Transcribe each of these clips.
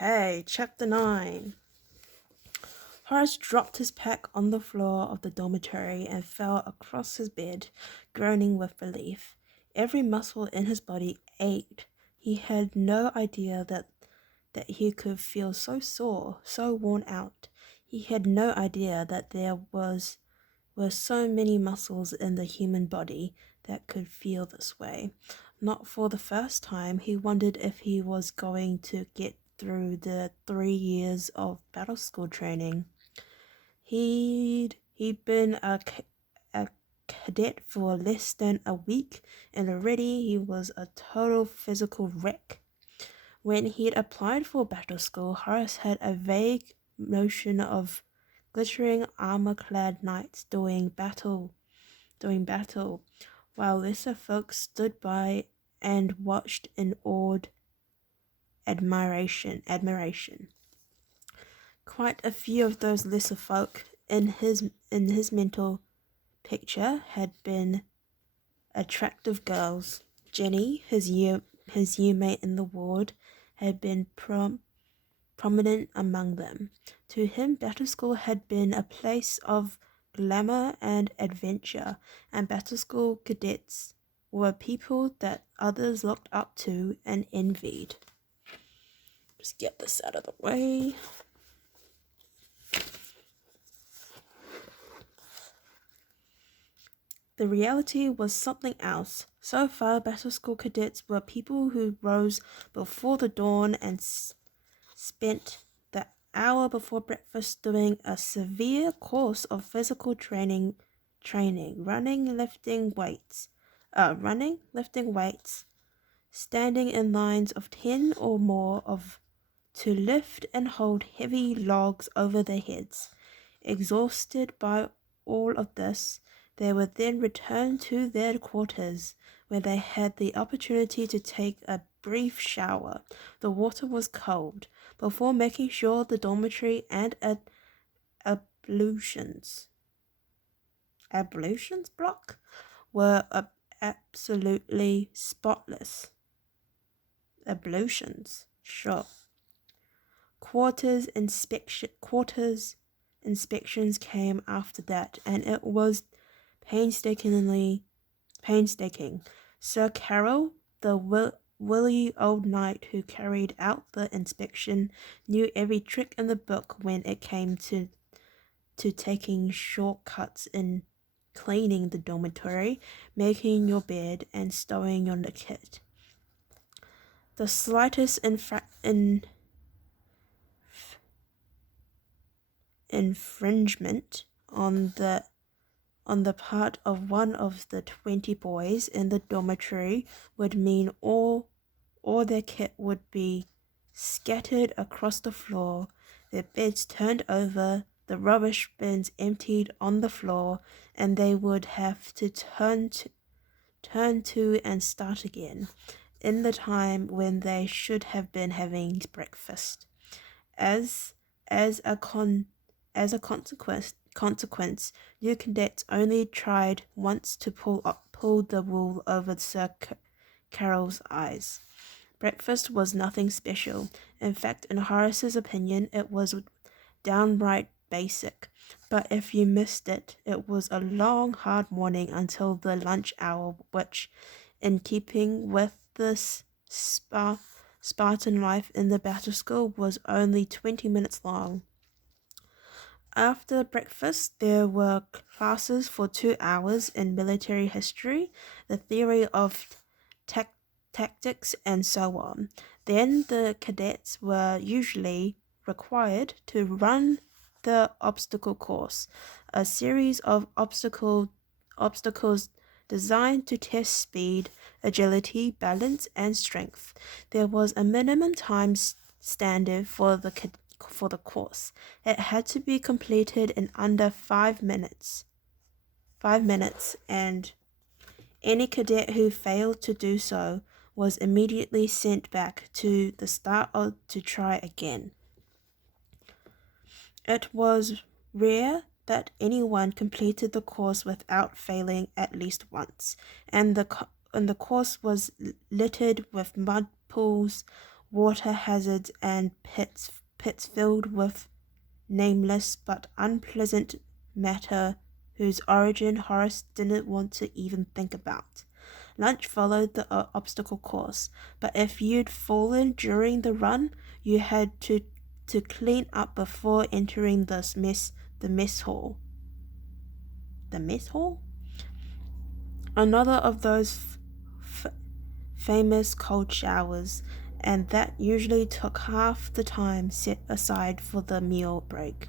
Okay, chapter 9. Horace dropped his pack on the floor of the dormitory and fell across his bed, groaning with relief. Every muscle in his body ached. He had no idea that he could feel so sore, so worn out. He had no idea that there were so many muscles in the human body that could feel this way. Not for the first time, he wondered if he was going to get through the 3 years of battle school training. He'd been a cadet for less than a week, and already he was a total physical wreck. When he'd applied for battle school, Horace had a vague notion of glittering armor-clad knights doing battle, while lesser folk stood by and watched in awed admiration. Quite a few of those lesser folk in his mental picture had been attractive girls. Jenny, his yearmate in the ward, had been prominent among them. To him, battle school had been a place of glamour and adventure, and battle school cadets were people that others looked up to and envied. Just get this out of the way. The reality was something else. So far, battle school cadets were people who rose before the dawn and spent the hour before breakfast doing a severe course of physical training, lifting weights, standing in lines of 10 or more to lift and hold heavy logs over their heads. Exhausted by all of this, they would then return to their quarters, where they had the opportunity to take a brief shower. The water was cold, before making sure the dormitory and ablutions block were absolutely spotless. Ablutions, sure. Quarters inspections came after that, and it was painstaking. Sir Carol, the willy old knight who carried out the inspection, knew every trick in the book when it came to taking shortcuts in cleaning the dormitory, making your bed, and stowing your kit. The slightest infringement on the part of one of the 20 boys in the dormitory would mean all their kit would be scattered across the floor, their beds turned over, the rubbish bins emptied on the floor, and they would have to turn to and start again in the time when they should have been having breakfast. As a consequence, new cadets only tried once to pull the wool over Sir Carol's eyes. Breakfast was nothing special. In fact, in Horace's opinion, it was downright basic. But if you missed it, it was a long, hard morning until the lunch hour, which, in keeping with the Spartan life in the battle school, was only 20 minutes long. After breakfast, there were classes for 2 hours in military history, the theory of tactics, and so on. Then the cadets were usually required to run the obstacle course, a series of obstacles designed to test speed, agility, balance, and strength. There was a minimum time standard for the course. It had to be completed in under 5 minutes. 5 minutes, and any cadet who failed to do so was immediately sent back to the start to try again. It was rare that anyone completed the course without failing at least once, and the course was littered with mud pools, water hazards, and pits filled with nameless but unpleasant matter whose origin Horace didn't want to even think about. Lunch followed the obstacle course, but if you'd fallen during the run, you had to clean up before entering the mess hall. The mess hall? Another of those famous cold showers, and that usually took half the time set aside for the meal break.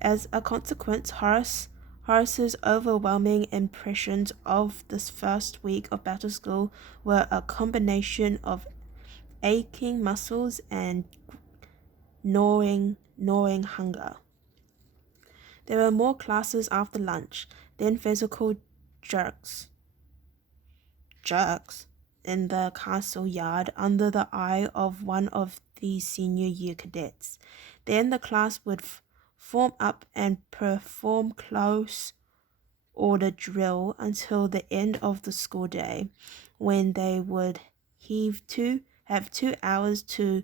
As a consequence, Horace's overwhelming impressions of this first week of battle school were a combination of aching muscles and gnawing hunger. There were more classes after lunch, then physical jerks jerks in the castle yard under the eye of one of the senior year cadets. Then the class would form up and perform close order drill until the end of the school day, when they would have 2 hours to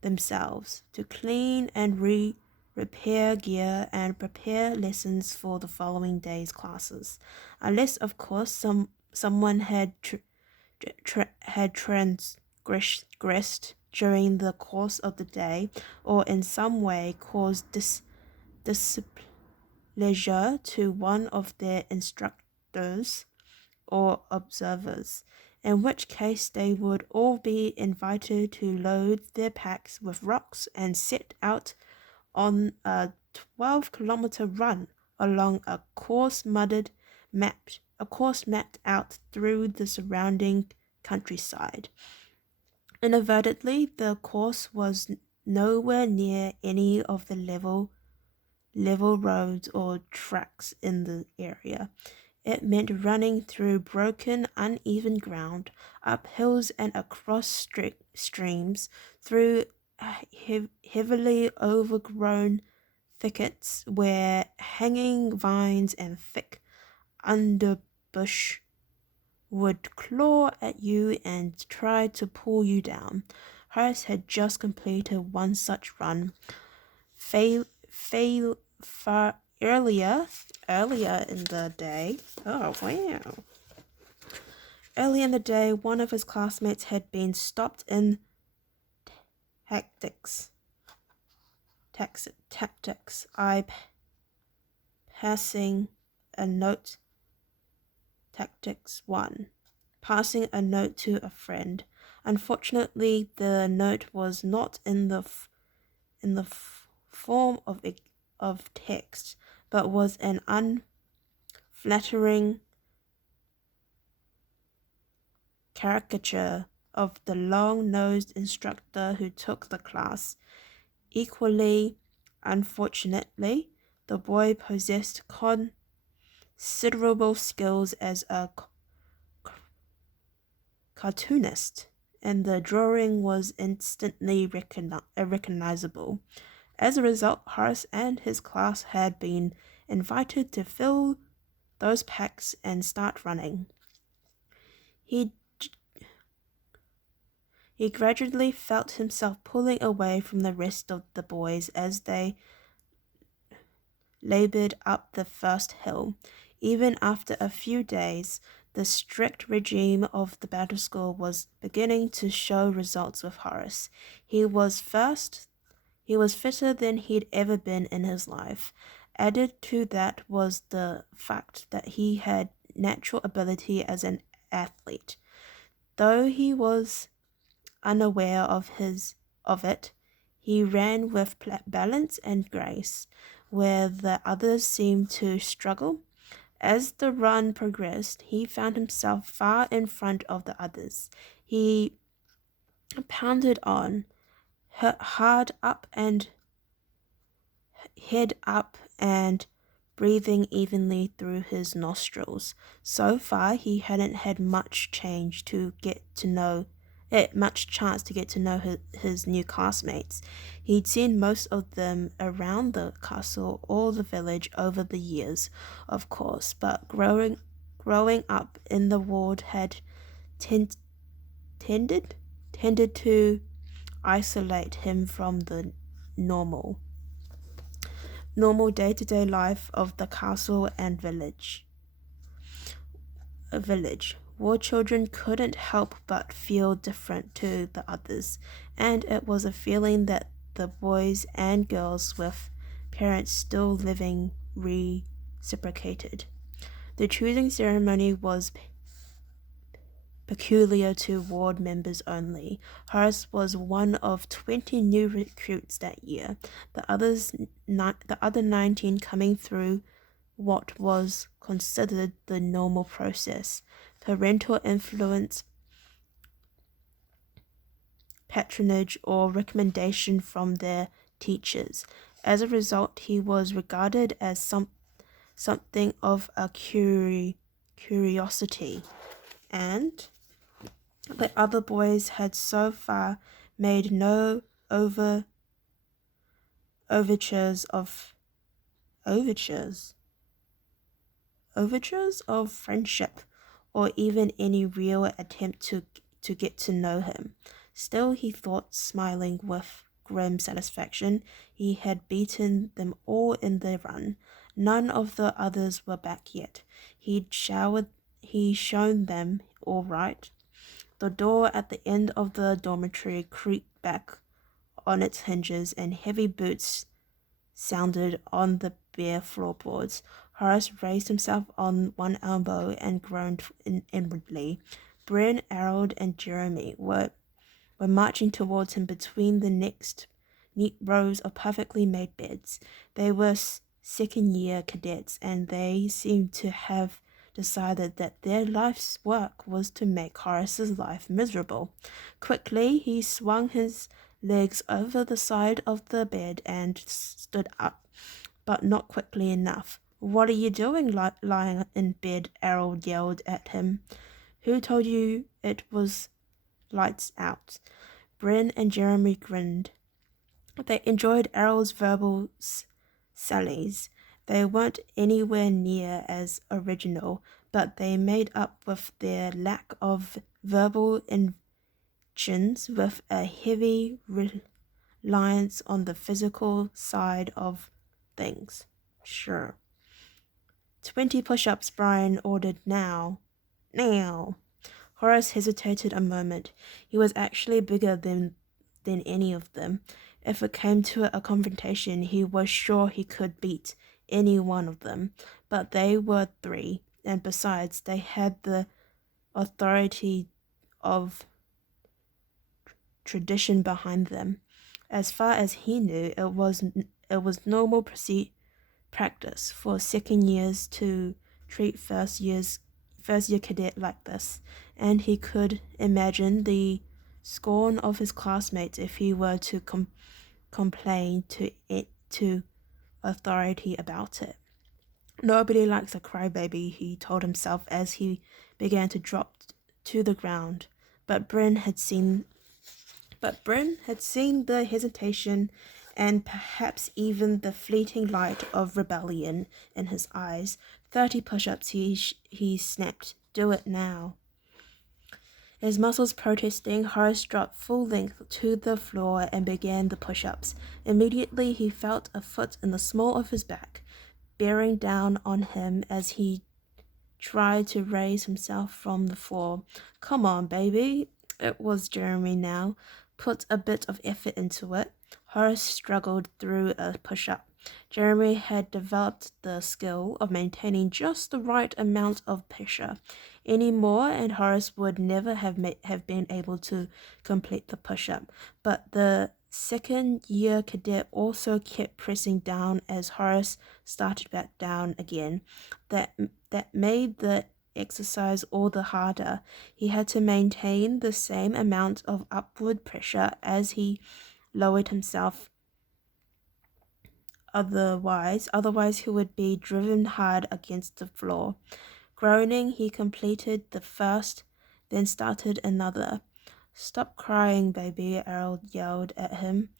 themselves to clean and repair gear and prepare lessons for the following day's classes, unless of course someone had transgressed during the course of the day, or in some way caused displeasure to one of their instructors or observers, in which case they would all be invited to load their packs with rocks and set out on a 12-kilometer run along a course mapped out through the surrounding countryside. Inadvertently, the course was nowhere near any of the level roads or tracks in the area. It meant running through broken, uneven ground, up hills and across streams, through heavily overgrown thickets where hanging vines and thick underbush would claw at you and try to pull you down. Horace had just completed one such run. Far earlier in the day. Oh, wow. Early in the day, one of his classmates had been stopped in tactics. Passing a note. Tactics 1. Passing a note to a friend. Unfortunately, the note was not in the form of text, but was an unflattering caricature of the long-nosed instructor who took the class. Equally unfortunately, the boy possessed considerable skills as a cartoonist, and the drawing was instantly recognizable. As a result, Horace and his class had been invited to fill those packs and start running. He gradually felt himself pulling away from the rest of the boys as they labored up the first hill. Even after a few days, the strict regime of the battle school was beginning to show results with Horace. He was fitter than he'd ever been in his life. Added to that was the fact that he had natural ability as an athlete. Though he was unaware of it, he ran with balance and grace, where the others seemed to struggle. As the run progressed, he found himself far in front of the others. He pounded on, hard up and head up and breathing evenly through his nostrils. So far, he hadn't had much chance to get to know his new classmates. He'd seen most of them around the castle or the village over the years, of course, but growing up in the ward had tended to isolate him from the normal day-to-day life of the castle and village. War children couldn't help but feel different to the others, and it was a feeling that the boys and girls with parents still living reciprocated. The choosing ceremony was peculiar to ward members only. Horace was one of 20 new recruits that year, the other 19 coming through what was considered the normal process: parental influence, patronage, or recommendation from their teachers. As a result, he was regarded as something of a curiosity, and the other boys had so far made no overtures of overtures overtures of friendship, or even any real attempt to get to know him. Still, he thought, smiling with grim satisfaction, he had beaten them all in the run. None of the others were back yet. He'd shown them all right. The door at the end of the dormitory creaked back on its hinges, and heavy boots sounded on the bare floorboards. Horace raised himself on one elbow and groaned inwardly. Bryn, Harold, and Jeremy were marching towards him between the next neat rows of perfectly made beds. They were second-year cadets, and they seemed to have decided that their life's work was to make Horace's life miserable. Quickly, he swung his legs over the side of the bed and stood up, but not quickly enough. "What are you doing lying in bed?" Harold yelled at him. "Who told you it was lights out?" Bryn and Jeremy grinned. They enjoyed Harold's verbal sallies. They weren't anywhere near as original, but they made up with their lack of verbal inventions with a heavy reliance on the physical side of things. "Sure." 20 push-ups, Brian ordered. Now. Horace hesitated a moment. He was actually bigger than any of them. If it came to a confrontation, he was sure he could beat any one of them. But they were 3, and besides, they had the authority of tradition behind them. As far as he knew, it was normal practice for second years to treat first year cadet like this, and he could imagine the scorn of his classmates if he were to complain to authority about it. Nobody likes a crybaby, he told himself as he began to drop to the ground. But Bryn had seen the hesitation and perhaps even the fleeting light of rebellion in his eyes. 30 push-ups, he snapped. "Do it now." His muscles protesting, Horace dropped full length to the floor and began the push-ups. Immediately he felt a foot in the small of his back, bearing down on him as he tried to raise himself from the floor. "Come on, baby." It was Jeremy now. "Put a bit of effort into it." Horace struggled through a push-up. Jeremy had developed the skill of maintaining just the right amount of pressure. Any more, and Horace would never have been able to complete the push-up. But the second-year cadet also kept pressing down as Horace started back down again. That made the exercise all the harder. He had to maintain the same amount of upward pressure as he lowered himself. Otherwise he would be driven hard against the floor. Groaning, he completed the first, then started another. "Stop crying, baby," Harold yelled at him.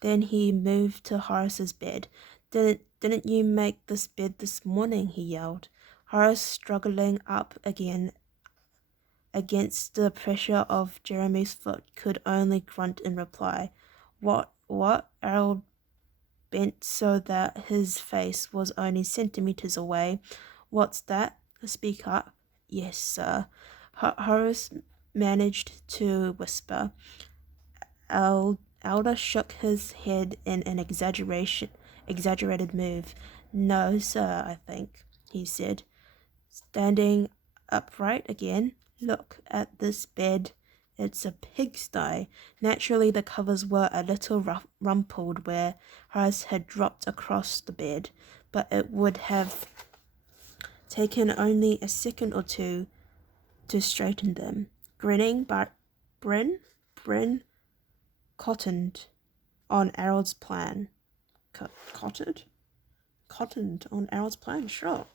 Then he moved to Horace's bed. Didn't you make this bed this morning?" he yelled. Horace struggling up again against the pressure of Jeremy's foot, could only grunt in reply. What? Errol bent so that his face was only centimeters away. What's that? Speak up. Yes, sir. Horace managed to whisper. Elder shook his head in an exaggerated move. No, sir, I think, he said, standing upright again. Look at this bed. It's a pigsty. Naturally, the covers were a little rumpled where Horace had dropped across the bed, but it would have taken only a second or two to straighten them. Grinning, but Bryn cottoned on Errol's plan. Cottoned on Errol's plan, sure.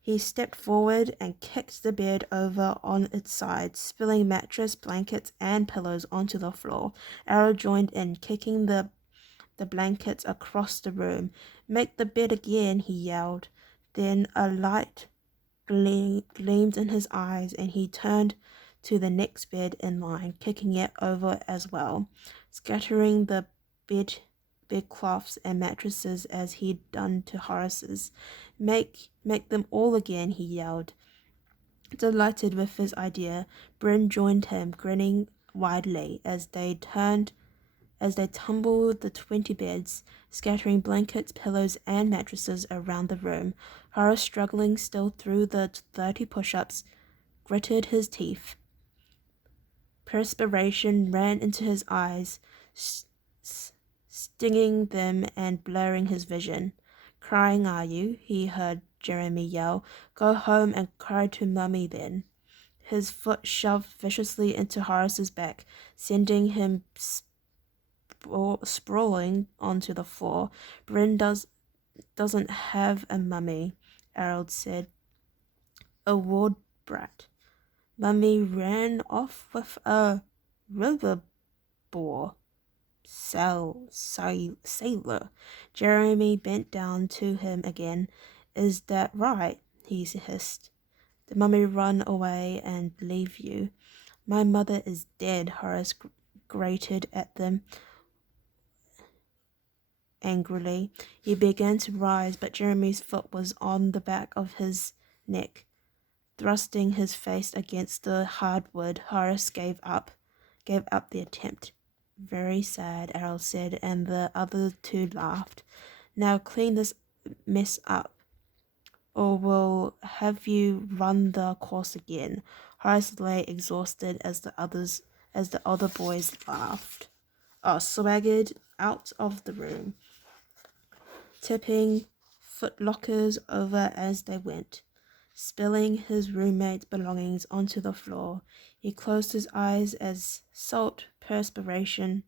He stepped forward and kicked the bed over on its side, spilling mattress, blankets, and pillows onto the floor. Errol joined in, kicking the blankets across the room. Make the bed again, he yelled. Then a light gleamed in his eyes, and he turned to the next bed in line, kicking it over as well, scattering the bedcloths and mattresses as he'd done to Horace's. Make them all again, he yelled. Delighted with his idea, Bryn joined him, grinning widely as they tumbled the 20 beds, scattering blankets, pillows, and mattresses around the room. Horace, struggling still through the 30 push-ups, gritted his teeth. Perspiration ran into his eyes, stinging them and blurring his vision. Crying, are you? He heard Jeremy yell. Go home and cry to Mummy then. His foot shoved viciously into Horace's back, sending him sprawling onto the floor. Bryn doesn't have a mummy, Errol said. A ward brat. Mummy ran off with a river boar. Sailor. Jeremy bent down to him again. Is that right? He hissed. The mummy run away and leave you. My mother is dead, Horace grated at them angrily. He began to rise, but Jeremy's foot was on the back of his neck. Thrusting his face against the hardwood, Horace gave up the attempt. Very sad, Errol said, and the other two laughed. Now clean this mess up, or we'll have you run the course again. Horace lay exhausted as the other boys laughed. Swaggered out of the room, tipping footlockers over as they went, spilling his roommate's belongings onto the floor. He closed his eyes as salt perspiration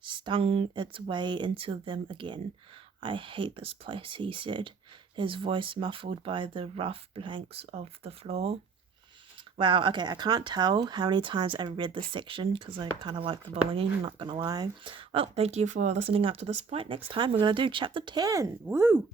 stung its way into them again. I hate this place, he said, his voice muffled by the rough planks of the floor. Wow, okay, I can't tell how many times I've read this section because I kind of like the bullying, not gonna lie. Well, thank you for listening up to this point. Next time we're gonna do chapter 10. Woo!